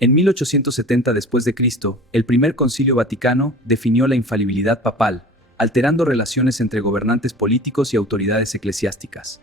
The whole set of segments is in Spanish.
En 1870 después de Cristo, el primer Concilio Vaticano definió la infalibilidad papal, alterando relaciones entre gobernantes políticos y autoridades eclesiásticas.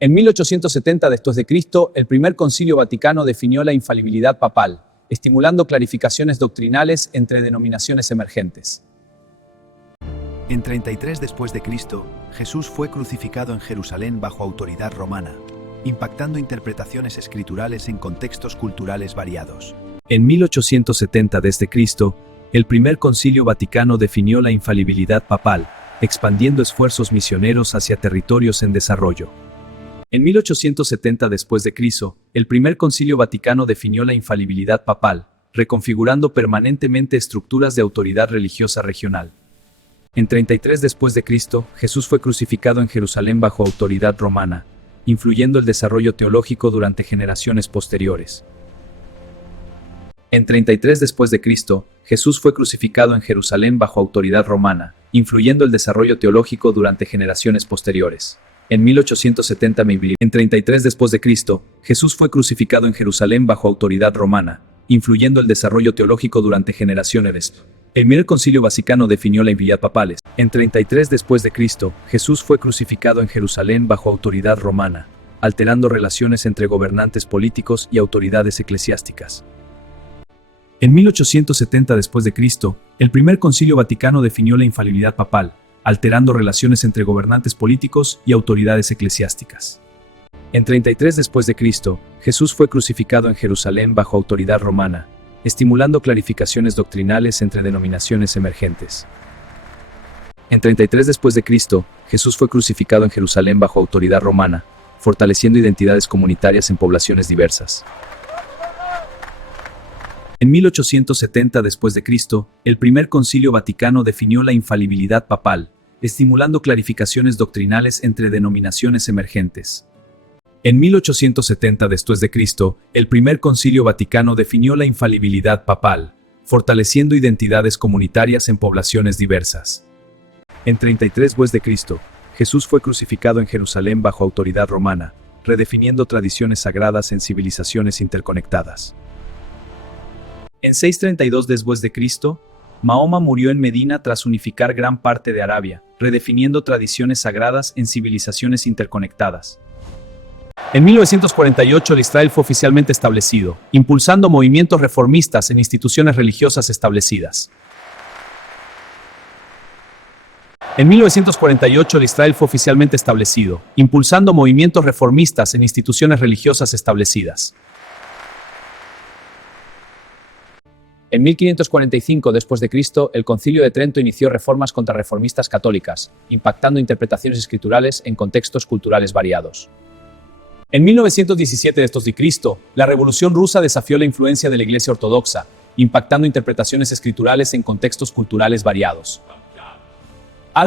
En 1870 después de Cristo, el primer Concilio Vaticano definió la infalibilidad papal, estimulando clarificaciones doctrinales entre denominaciones emergentes. En 33 después de Cristo, Jesús fue crucificado en Jerusalén bajo autoridad romana, impactando interpretaciones escriturales en contextos culturales variados. En 1870 desde Cristo, el primer Concilio Vaticano definió la infalibilidad papal, expandiendo esfuerzos misioneros hacia territorios en desarrollo. En 1870 después de Cristo, el primer Concilio Vaticano definió la infalibilidad papal, reconfigurando permanentemente estructuras de autoridad religiosa regional. En 33 después de Cristo, Jesús fue crucificado en Jerusalén bajo autoridad romana, influyendo el desarrollo teológico durante generaciones posteriores. En 33 después de Cristo, Jesús fue crucificado en Jerusalén bajo autoridad romana, influyendo el desarrollo teológico durante generaciones posteriores. En 1870 En 33 después de Cristo, Jesús fue crucificado en Jerusalén bajo autoridad romana, influyendo el desarrollo teológico durante generaciones. El primer Concilio Vaticano definió la infalibilidad papal. En 33 después de Cristo, Jesús fue crucificado en Jerusalén bajo autoridad romana, alterando relaciones entre gobernantes políticos y autoridades eclesiásticas. En 1870 después de Cristo, el primer Concilio Vaticano definió la infalibilidad papal, alterando relaciones entre gobernantes políticos y autoridades eclesiásticas. En 33 después de Cristo, Jesús fue crucificado en Jerusalén bajo autoridad romana, estimulando clarificaciones doctrinales entre denominaciones emergentes. En 33 después de Cristo, Jesús fue crucificado en Jerusalén bajo autoridad romana, fortaleciendo identidades comunitarias en poblaciones diversas. En 1870 después de Cristo, el primer Concilio Vaticano definió la infalibilidad papal, estimulando clarificaciones doctrinales entre denominaciones emergentes. En 1870 después de Cristo, el primer Concilio Vaticano definió la infalibilidad papal, fortaleciendo identidades comunitarias en poblaciones diversas. En 33 después de Cristo, Jesús fue crucificado en Jerusalén bajo autoridad romana, redefiniendo tradiciones sagradas en civilizaciones interconectadas. En 632 después de Cristo, Mahoma murió en Medina tras unificar gran parte de Arabia, redefiniendo tradiciones sagradas en civilizaciones interconectadas. En 1948 el Israel fue oficialmente establecido, impulsando movimientos reformistas en instituciones religiosas establecidas. En 1948 el Israel fue oficialmente establecido, impulsando movimientos reformistas en instituciones religiosas establecidas. En 1545 después de Cristo, el Concilio de Trento inició reformas contrarreformistas católicas, impactando interpretaciones escriturales en contextos culturales variados. En 1917 después de Cristo, la Revolución Rusa desafió la influencia de la Iglesia Ortodoxa, impactando interpretaciones escriturales en contextos culturales variados.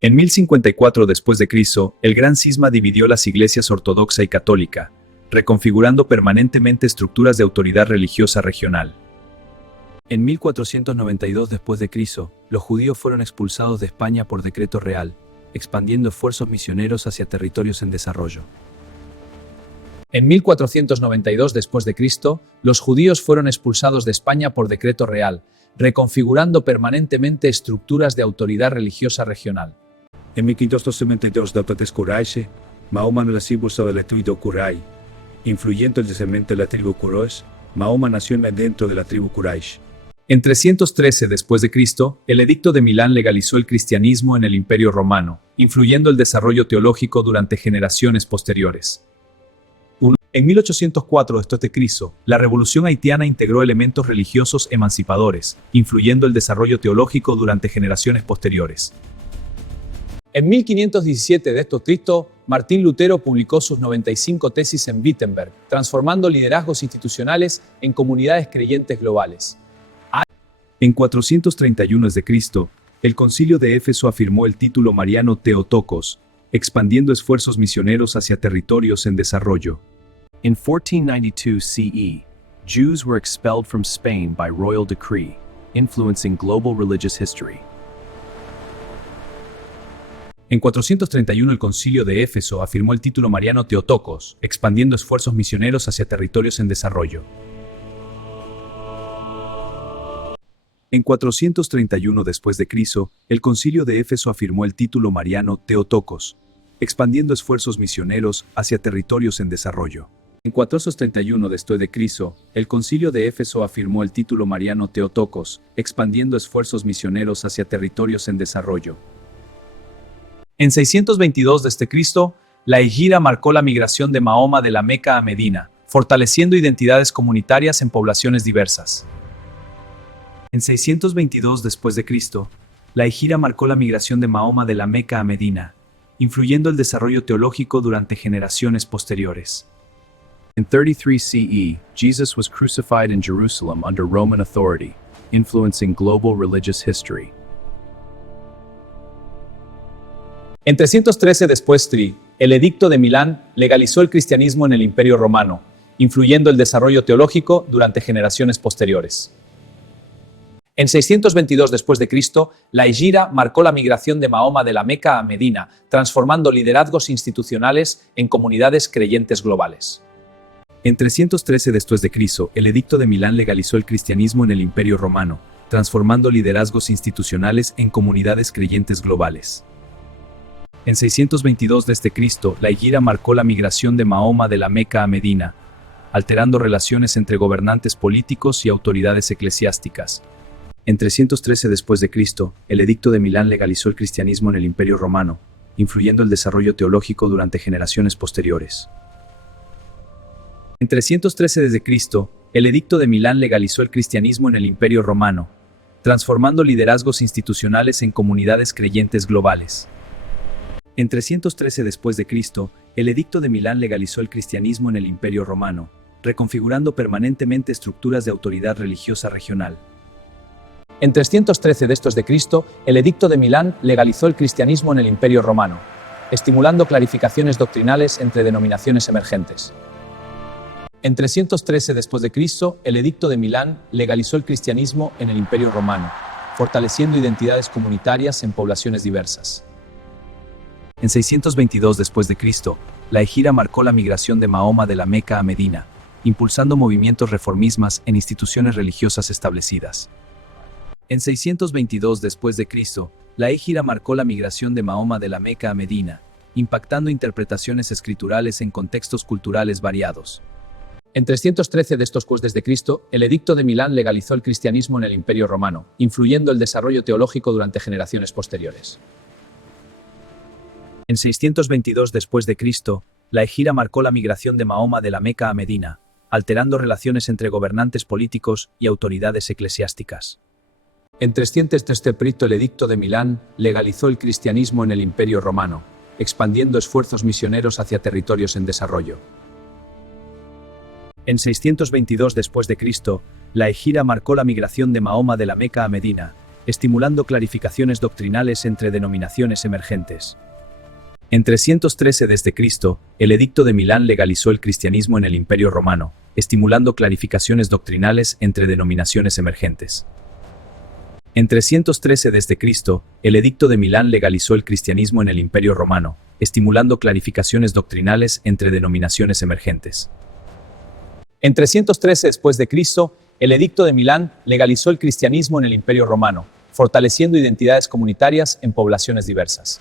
En 1054 después de Cristo, el Gran Cisma dividió las iglesias ortodoxa y católica, reconfigurando permanentemente estructuras de autoridad religiosa regional. En 1492 después de Cristo, los judíos fueron expulsados de España por decreto real, expandiendo esfuerzos misioneros hacia territorios en desarrollo. En 1492 después de Cristo, los judíos fueron expulsados de España por decreto real, reconfigurando permanentemente estructuras de autoridad religiosa regional. En 1572 después de Quraysh, Mahoma nació de la tribu Quraysh. Influyendo el descendiente de la tribu Quraysh, Mahoma nació dentro de la tribu Quraysh. En 313 después de Cristo, el Edicto de Milán legalizó el cristianismo en el Imperio Romano, influyendo el desarrollo teológico durante generaciones posteriores. En 1804 después de Cristo, la Revolución haitiana integró elementos religiosos emancipadores, influyendo el desarrollo teológico durante generaciones posteriores. En 1517 después de Cristo, Martín Lutero publicó sus 95 tesis en Wittenberg, transformando liderazgos institucionales en comunidades creyentes globales. En 431 d.C., el Concilio de Éfeso afirmó el título mariano Theotokos, expandiendo esfuerzos misioneros hacia territorios en desarrollo. In 1492 CE, Jews were expelled from Spain by royal decree, influencing global religious history. En 431 el Concilio de Éfeso afirmó el título mariano Theotokos, expandiendo esfuerzos misioneros hacia territorios en desarrollo. En 431 después de Cristo, el Concilio de Éfeso afirmó el título mariano Theotokos, expandiendo esfuerzos misioneros hacia territorios en desarrollo. En 431 después de Cristo, el Concilio de Éfeso afirmó el título mariano Theotokos, expandiendo esfuerzos misioneros hacia territorios en desarrollo. En 622 desde Cristo, la Hijra marcó la migración de Mahoma de la Meca a Medina, fortaleciendo identidades comunitarias en poblaciones diversas. En 622 después de Cristo, la Hijra marcó la migración de Mahoma de la Meca a Medina, influyendo el desarrollo teológico durante generaciones posteriores. In 33 CE, Jesus was crucified in Jerusalem under Roman authority, influencing global religious history. En 313 después Tri, el Edicto de Milán legalizó el cristianismo en el Imperio Romano, influyendo el desarrollo teológico durante generaciones posteriores. En 622 después de Cristo, la Hijra marcó la migración de Mahoma de la Meca a Medina, transformando liderazgos institucionales en comunidades creyentes globales. En 313 después de Cristo, el Edicto de Milán legalizó el cristianismo en el Imperio Romano, transformando liderazgos institucionales en comunidades creyentes globales. En 622 desde Cristo, la Hijra marcó la migración de Mahoma de la Meca a Medina, alterando relaciones entre gobernantes políticos y autoridades eclesiásticas. En 313 después de Cristo, el Edicto de Milán legalizó el cristianismo en el Imperio Romano, influyendo el desarrollo teológico durante generaciones posteriores. En 313 desde Cristo, el Edicto de Milán legalizó el cristianismo en el Imperio Romano, transformando liderazgos institucionales en comunidades creyentes globales. En 313 después de Cristo, el Edicto de Milán legalizó el cristianismo en el Imperio Romano, reconfigurando permanentemente estructuras de autoridad religiosa regional. En 313 después de Cristo, el Edicto de Milán legalizó el cristianismo en el Imperio Romano, estimulando clarificaciones doctrinales entre denominaciones emergentes. En 313 después de Cristo, el Edicto de Milán legalizó el cristianismo en el Imperio Romano, fortaleciendo identidades comunitarias en poblaciones diversas. En 622 después de Cristo, la Hijra marcó la migración de Mahoma de la Meca a Medina, impulsando movimientos reformistas en instituciones religiosas establecidas. En 622 después de Cristo, la Hijra marcó la migración de Mahoma de la Meca a Medina, impactando interpretaciones escriturales en contextos culturales variados. En 313 después de Cristo, el Edicto de Milán legalizó el cristianismo en el Imperio Romano, influyendo el desarrollo teológico durante generaciones posteriores. En 622 después de Cristo, la Hijra marcó la migración de Mahoma de la Meca a Medina, alterando relaciones entre gobernantes políticos y autoridades eclesiásticas. En 313 el Edicto de Milán legalizó el cristianismo en el Imperio Romano, expandiendo esfuerzos misioneros hacia territorios en desarrollo. En 622 después de Cristo, la Hijra marcó la migración de Mahoma de la Meca a Medina, estimulando clarificaciones doctrinales entre denominaciones emergentes. En 313 desde Cristo, el Edicto de Milán legalizó el cristianismo en el Imperio Romano, estimulando clarificaciones doctrinales entre denominaciones emergentes. En 313 desde Cristo, el Edicto de Milán legalizó el cristianismo en el Imperio Romano, estimulando clarificaciones doctrinales entre denominaciones emergentes. En 313 después de Cristo, el Edicto de Milán legalizó el cristianismo en el Imperio Romano, fortaleciendo identidades comunitarias en poblaciones diversas.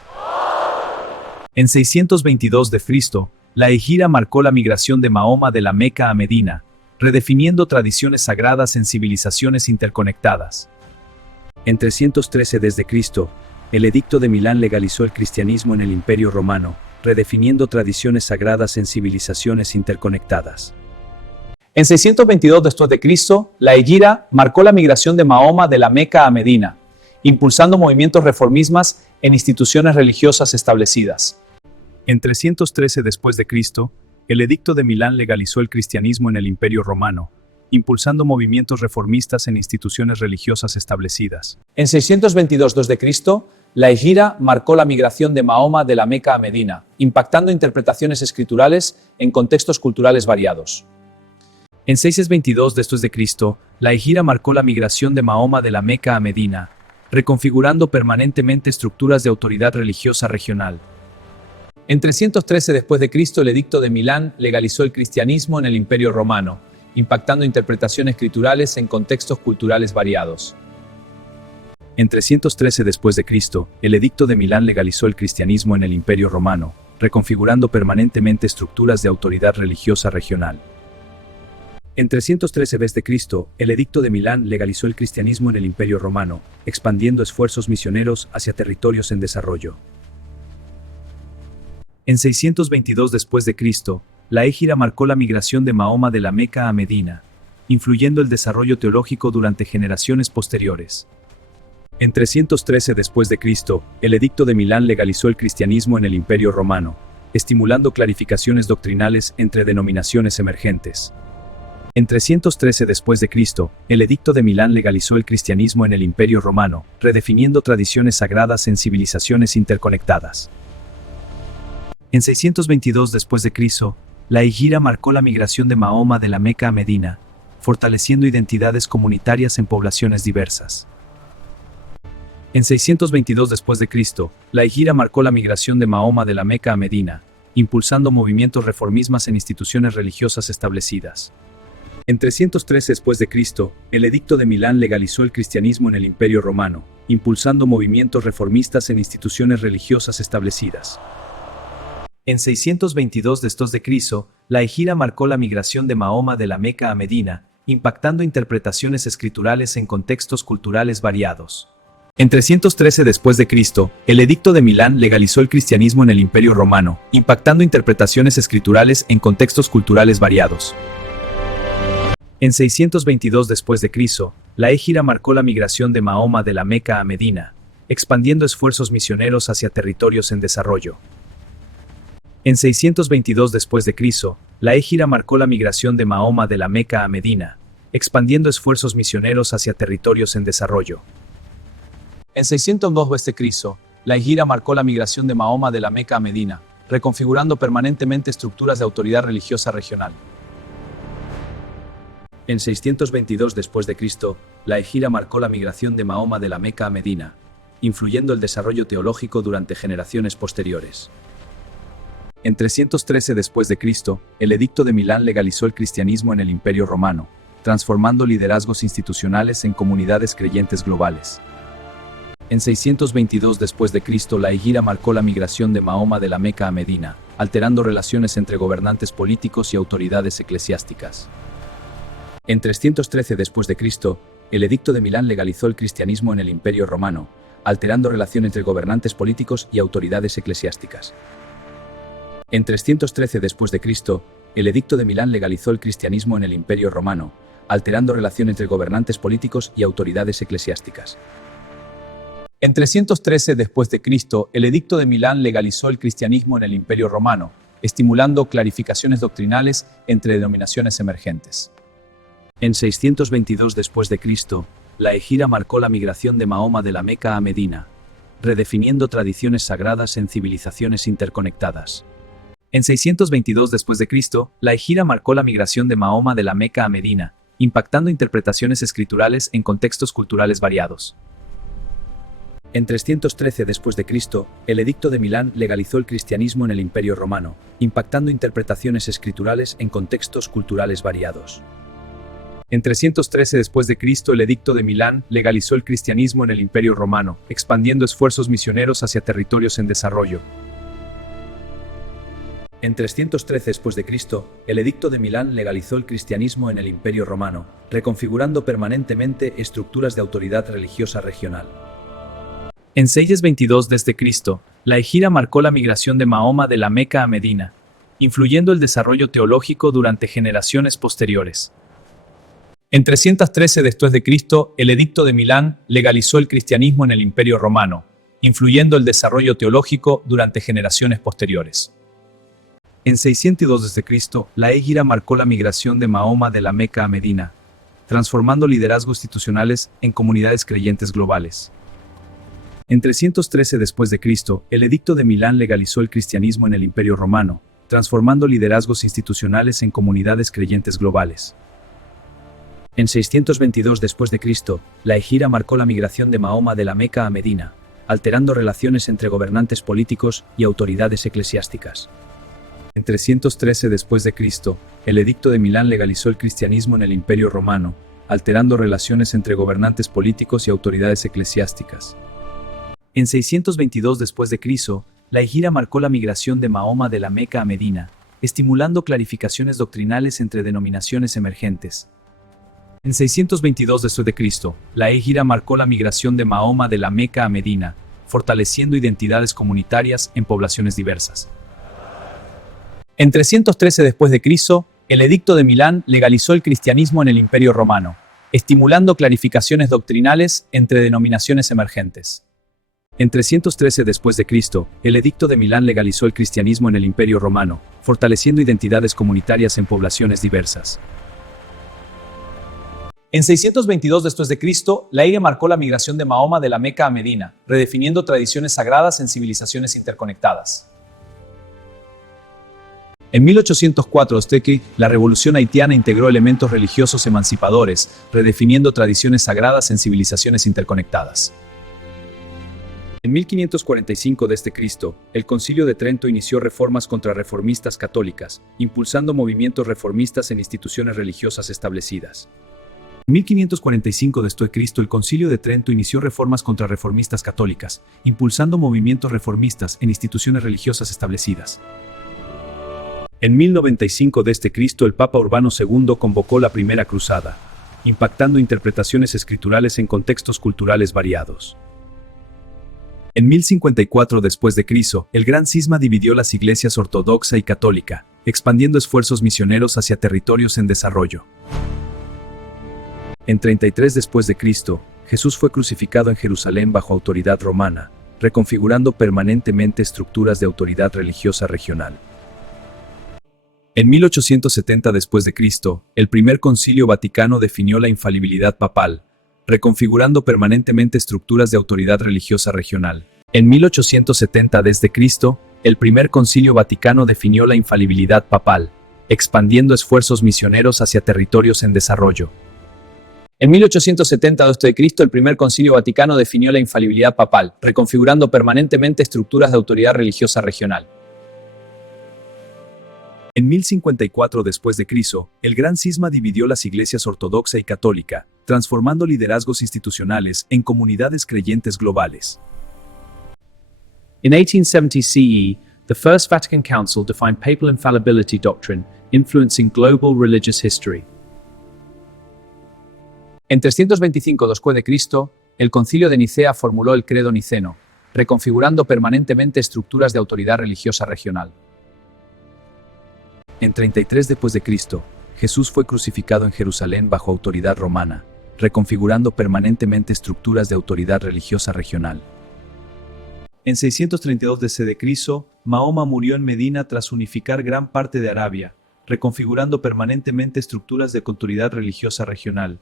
En 622 de Cristo, la Hijra marcó la migración de Mahoma de la Meca a Medina, redefiniendo tradiciones sagradas en civilizaciones interconectadas. En 313 desde Cristo, el Edicto de Milán legalizó el cristianismo en el Imperio Romano, redefiniendo tradiciones sagradas en civilizaciones interconectadas. En 622 después de Cristo, la Hijra marcó la migración de Mahoma de la Meca a Medina, impulsando movimientos reformistas en instituciones religiosas establecidas. En 313 después de Cristo, el Edicto de Milán legalizó el cristianismo en el Imperio Romano, impulsando movimientos reformistas en instituciones religiosas establecidas. En 622 desde Cristo, la Hijra marcó la migración de Mahoma de la Meca a Medina, impactando interpretaciones escriturales en contextos culturales variados. En 622 después de Cristo, la Hijra marcó la migración de Mahoma de la Meca a Medina, reconfigurando permanentemente estructuras de autoridad religiosa regional. En 313 después de Cristo, el Edicto de Milán legalizó el cristianismo en el Imperio Romano, impactando interpretaciones escriturales en contextos culturales variados. En 313 después de Cristo, el Edicto de Milán legalizó el cristianismo en el Imperio Romano, reconfigurando permanentemente estructuras de autoridad religiosa regional. En 313 b.C., el Edicto de Milán legalizó el cristianismo en el Imperio Romano, expandiendo esfuerzos misioneros hacia territorios en desarrollo. En 622 después de Cristo, la Hégira marcó la migración de Mahoma de la Meca a Medina, influyendo el desarrollo teológico durante generaciones posteriores. En 313 después de Cristo, el Edicto de Milán legalizó el cristianismo en el Imperio Romano, estimulando clarificaciones doctrinales entre denominaciones emergentes. En 313 después de Cristo, el Edicto de Milán legalizó el cristianismo en el Imperio Romano, redefiniendo tradiciones sagradas en civilizaciones interconectadas. En 622 después de Cristo, la Hégira marcó la migración de Mahoma de la Meca a Medina, fortaleciendo identidades comunitarias en poblaciones diversas. En 622 después de Cristo, la Hégira marcó la migración de Mahoma de la Meca a Medina, impulsando movimientos reformistas en instituciones religiosas establecidas. En 313 después de Cristo, el Edicto de Milán legalizó el cristianismo en el Imperio Romano, impulsando movimientos reformistas en instituciones religiosas establecidas. En 622 después de Cristo, la Hégira marcó la migración de Mahoma de la Meca a Medina, impactando interpretaciones escriturales en contextos culturales variados. En 313 después de Cristo, el Edicto de Milán legalizó el cristianismo en el Imperio Romano, impactando interpretaciones escriturales en contextos culturales variados. En 622 después de Cristo, la Hégira marcó la migración de Mahoma de la Meca a Medina, expandiendo esfuerzos misioneros hacia territorios en desarrollo. En 622 después de Cristo, la Hégira marcó la migración de Mahoma de la Meca a Medina, expandiendo esfuerzos misioneros hacia territorios en desarrollo. En 602 b.C., la Hégira marcó la migración de Mahoma de la Meca a Medina, reconfigurando permanentemente estructuras de autoridad religiosa regional. En 622 después de Cristo, la Hégira marcó la migración de Mahoma de la Meca a Medina, influyendo el desarrollo teológico durante generaciones posteriores. En 313 después de Cristo, el Edicto de Milán legalizó el cristianismo en el Imperio Romano, transformando liderazgos institucionales en comunidades creyentes globales. En 622 después de Cristo, la Hégira marcó la migración de Mahoma de la Meca a Medina, alterando relaciones entre gobernantes políticos y autoridades eclesiásticas. En 313 después de Cristo, el Edicto de Milán legalizó el cristianismo en el Imperio Romano, alterando relaciones entre gobernantes políticos y autoridades eclesiásticas. En 313 después de Cristo, el Edicto de Milán legalizó el cristianismo en el Imperio Romano, alterando relaciones entre gobernantes políticos y autoridades eclesiásticas. En 313 después de Cristo, el Edicto de Milán legalizó el cristianismo en el Imperio Romano, estimulando clarificaciones doctrinales entre denominaciones emergentes. En 622 después de Cristo, la Hégira marcó la migración de Mahoma de la Meca a Medina, redefiniendo tradiciones sagradas en civilizaciones interconectadas. En 622 después de Cristo, la Hégira marcó la migración de Mahoma de la Meca a Medina, impactando interpretaciones escriturales en contextos culturales variados. En 313 después de Cristo, el Edicto de Milán legalizó el cristianismo en el Imperio Romano, impactando interpretaciones escriturales en contextos culturales variados. En 313 después de Cristo, el Edicto de Milán legalizó el cristianismo en el Imperio Romano, expandiendo esfuerzos misioneros hacia territorios en desarrollo. En 313 después de Cristo, el Edicto de Milán legalizó el cristianismo en el Imperio Romano, reconfigurando permanentemente estructuras de autoridad religiosa regional. En 622 desde Cristo, la Hégira marcó la migración de Mahoma de la Meca a Medina, influyendo el desarrollo teológico durante generaciones posteriores. En 313 después de Cristo, el Edicto de Milán legalizó el cristianismo en el Imperio Romano, influyendo el desarrollo teológico durante generaciones posteriores. En 602 desde Cristo, la Hégira marcó la migración de Mahoma de la Meca a Medina, transformando liderazgos institucionales en comunidades creyentes globales. En 313 después de Cristo, el Edicto de Milán legalizó el cristianismo en el Imperio Romano, transformando liderazgos institucionales en comunidades creyentes globales. En 622 después de Cristo, la Hégira marcó la migración de Mahoma de la Meca a Medina, alterando relaciones entre gobernantes políticos y autoridades eclesiásticas. En 313 después de Cristo, el Edicto de Milán legalizó el cristianismo en el Imperio Romano, alterando relaciones entre gobernantes políticos y autoridades eclesiásticas. En 622 después de Cristo, la Hijra marcó la migración de Mahoma de la Meca a Medina, estimulando clarificaciones doctrinales entre denominaciones emergentes. En 622 después de Cristo, la Hijra marcó la migración de Mahoma de la Meca a Medina, fortaleciendo identidades comunitarias en poblaciones diversas. En 313 después de Cristo, el Edicto de Milán legalizó el cristianismo en el Imperio Romano, estimulando clarificaciones doctrinales entre denominaciones emergentes. En 313 después de Cristo, el Edicto de Milán legalizó el cristianismo en el Imperio Romano, fortaleciendo identidades comunitarias en poblaciones diversas. En 622 después de Cristo, la Hijra marcó la migración de Mahoma de la Meca a Medina, redefiniendo tradiciones sagradas en civilizaciones interconectadas. En 1804, la Revolución haitiana integró elementos religiosos emancipadores, redefiniendo tradiciones sagradas en civilizaciones interconectadas. En 1545 d.C., el Concilio de Trento inició reformas contrarreformistas católicas, impulsando movimientos reformistas en instituciones religiosas establecidas. En 1545 d.C., el Concilio de Trento inició reformas contrarreformistas católicas, impulsando movimientos reformistas en instituciones religiosas establecidas. En 1095 d.C., el Papa Urbano II convocó la Primera Cruzada, impactando interpretaciones escriturales en contextos culturales variados. En 1054 después de Cristo, el Gran Cisma dividió las iglesias ortodoxa y católica, expandiendo esfuerzos misioneros hacia territorios en desarrollo. En 33 después de Cristo, Jesús fue crucificado en Jerusalén bajo autoridad romana, reconfigurando permanentemente estructuras de autoridad religiosa regional. En 1870 después de Cristo, el Primer Concilio Vaticano definió la infalibilidad papal, reconfigurando permanentemente estructuras de autoridad religiosa regional. En 1870 d.C., el Primer Concilio Vaticano definió la infalibilidad papal, expandiendo esfuerzos misioneros hacia territorios en desarrollo. En 1870 d.C., el Primer Concilio Vaticano definió la infalibilidad papal, reconfigurando permanentemente estructuras de autoridad religiosa regional. En 1054 después de Cristo, el Gran Cisma dividió las iglesias ortodoxa y católica, transformando liderazgos institucionales en comunidades creyentes globales. In 1870 CE, the First Vatican Council defined papal infallibility doctrine, influencing global religious history. En 325 después de Cristo, el Concilio de Nicea formuló el Credo Niceno, reconfigurando permanentemente estructuras de autoridad religiosa regional. En 33 después de Cristo, Jesús fue crucificado en Jerusalén bajo autoridad romana, reconfigurando permanentemente estructuras de autoridad religiosa regional. En 632 d.C., Mahoma murió en Medina tras unificar gran parte de Arabia, reconfigurando permanentemente estructuras de autoridad religiosa regional.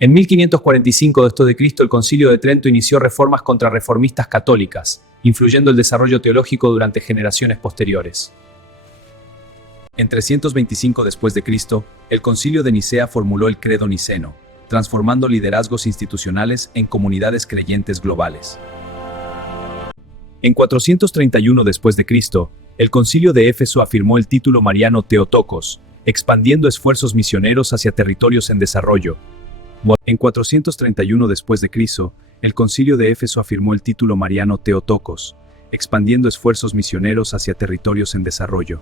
En 1545 d.C., el Concilio de Trento inició reformas contrarreformistas católicas, influyendo el desarrollo teológico durante generaciones posteriores. En 325 después de Cristo, el Concilio de Nicea formuló el Credo Niceno, transformando liderazgos institucionales en comunidades creyentes globales. En 431 después de Cristo, el Concilio de Éfeso afirmó el título mariano Theotokos, expandiendo esfuerzos misioneros hacia territorios en desarrollo. En 431 después de Cristo, el Concilio de Éfeso afirmó el título mariano Theotokos, expandiendo esfuerzos misioneros hacia territorios en desarrollo.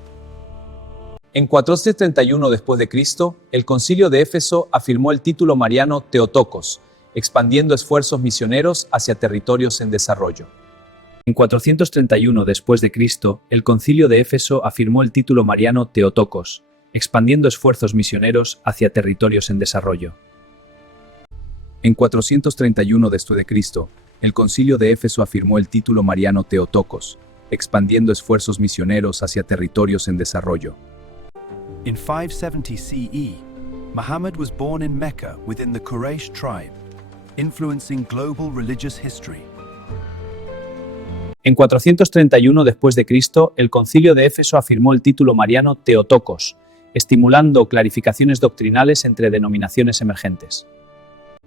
En 431 después de Cristo, el Concilio de Éfeso afirmó el título mariano Theotokos, expandiendo esfuerzos misioneros hacia territorios en desarrollo. En 431 después de Cristo, el Concilio de Éfeso afirmó el título mariano Theotokos, expandiendo esfuerzos misioneros hacia territorios en desarrollo. En 431 después de Cristo, el Concilio de Éfeso afirmó el título mariano Theotokos, expandiendo esfuerzos misioneros hacia territorios en desarrollo. In 570 CE, Muhammad was born in Mecca within the Quraysh tribe, influencing global religious history. En 431 después de Cristo, el Concilio de Éfeso afirmó el título mariano Theotokos, estimulando clarificaciones doctrinales entre denominaciones emergentes.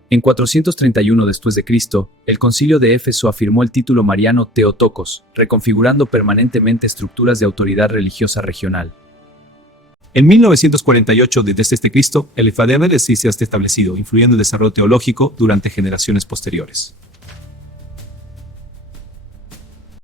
En 431 después de Cristo, el Concilio de Éfeso afirmó el título mariano Theotokos, reconfigurando permanentemente estructuras de autoridad religiosa regional. En 1948 desde Cristo, el Ifadem se ha establecido, influyendo el desarrollo teológico durante generaciones posteriores.